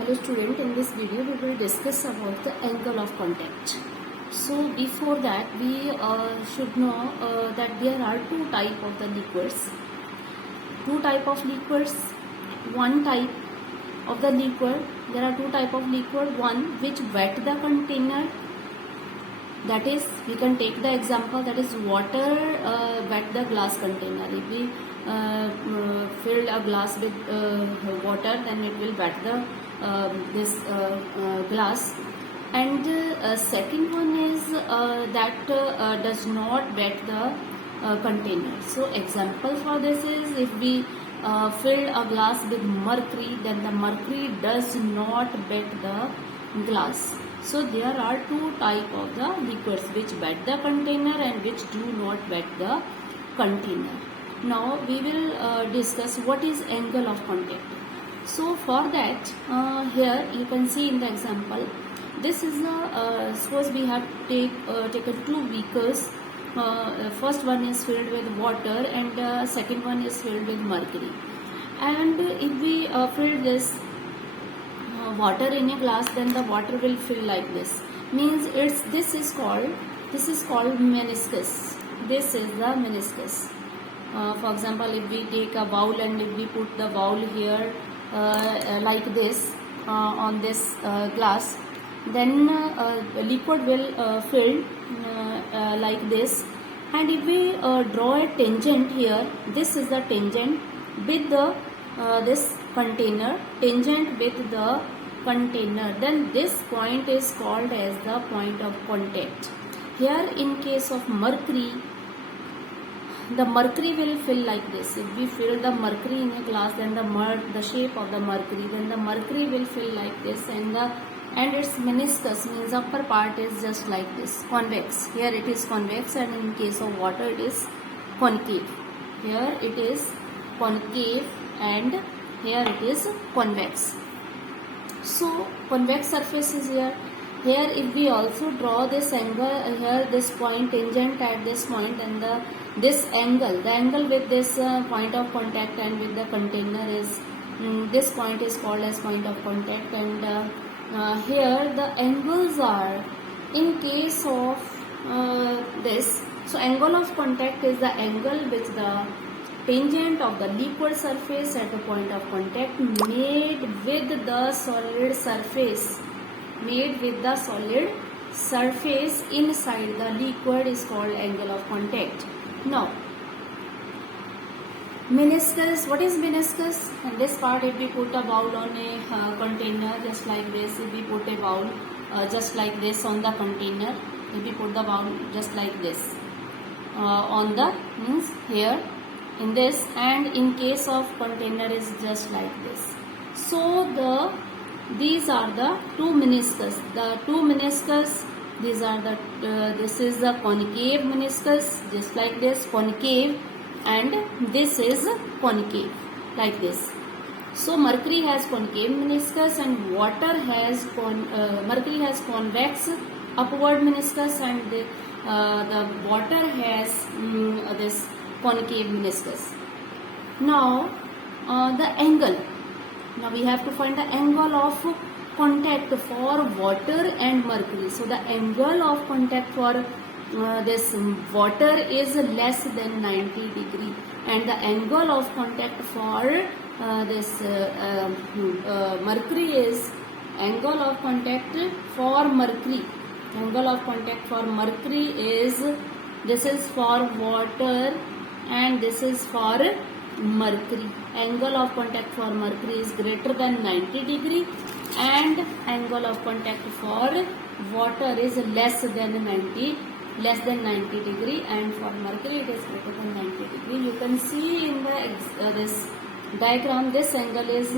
Hello student, in this video we will discuss about the angle of contact. So before that we should know that there are two type of the liquids. Two type of liquids. One type of the liquid, there are two type of liquid. One which wet the container, that is we can take the example, that is water wet the glass container. If we fill a glass with water, then it will wet the this glass. And second one is that does not wet the container. So example for this is, if we fill a glass with mercury, then the mercury does not wet the glass. So there are two type of the liquids, which wet the container and which do not wet the container. Now we will discuss what is angle of contact. So for that, here you can see in the example, this is the suppose we have taken two vehicles. First one is filled with water and second one is filled with mercury. And if we fill this water in a glass, then the water will fill like this. Means this is called meniscus. This is the meniscus. For example, if we take a bowl and if we put the bowl here like this on this glass, then the liquid will fill like this. And if we draw a tangent here, this is the tangent with the this container, tangent with the container, then this point is called as the point of contact. Here in case of mercury, the mercury will fill like this. If we fill the mercury in a glass, then the shape of the mercury, then the mercury will fill like this, and its meniscus, means upper part, is just like this, convex. Here it is convex, and in case of water it is concave. Here it is concave and here it is convex. So convex surface is here. Here if we also draw this angle, here this point tangent at this point, and this angle, the angle with this point of contact and with the container is, this point is called as point of contact. And here the angles are, in case of this, so angle of contact is the angle which the tangent of the liquid surface at the point of contact made with the solid surface, inside the liquid is called angle of contact. Now meniscus, what is meniscus? And this part, if we put a bowl on a container just like this, if we put a bowl just like this on the container, if we put the bowl just like this on the, means here in this, and in case of container is just like this. So these are the two meniscus. The two meniscus, these are the this is the concave meniscus, just like this, concave, and this is concave like this. So mercury has concave meniscus and water has mercury has convex upward meniscus, and the water has this concave meniscus. Now the angle. Now we have to find the angle of contact for water and mercury. So the angle of contact for this water is less than 90 degree, and the angle of contact for this mercury is, angle of contact for mercury, angle of contact for mercury is, this is for water and this is for mercury. Angle of contact for mercury is greater than 90 degree and angle of contact for water is less than 90 degree, and for mercury it is greater than 90 degree. You can see in the this diagram, this angle is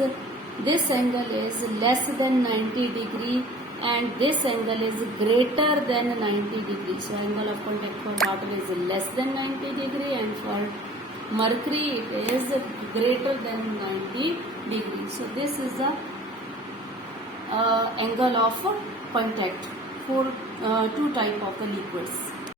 less than 90 degree and this angle is greater than 90 degree. So angle of contact for water is less than 90 degree and for mercury it is greater than 90 degree. So this is the angle of contact for two type of the liquids.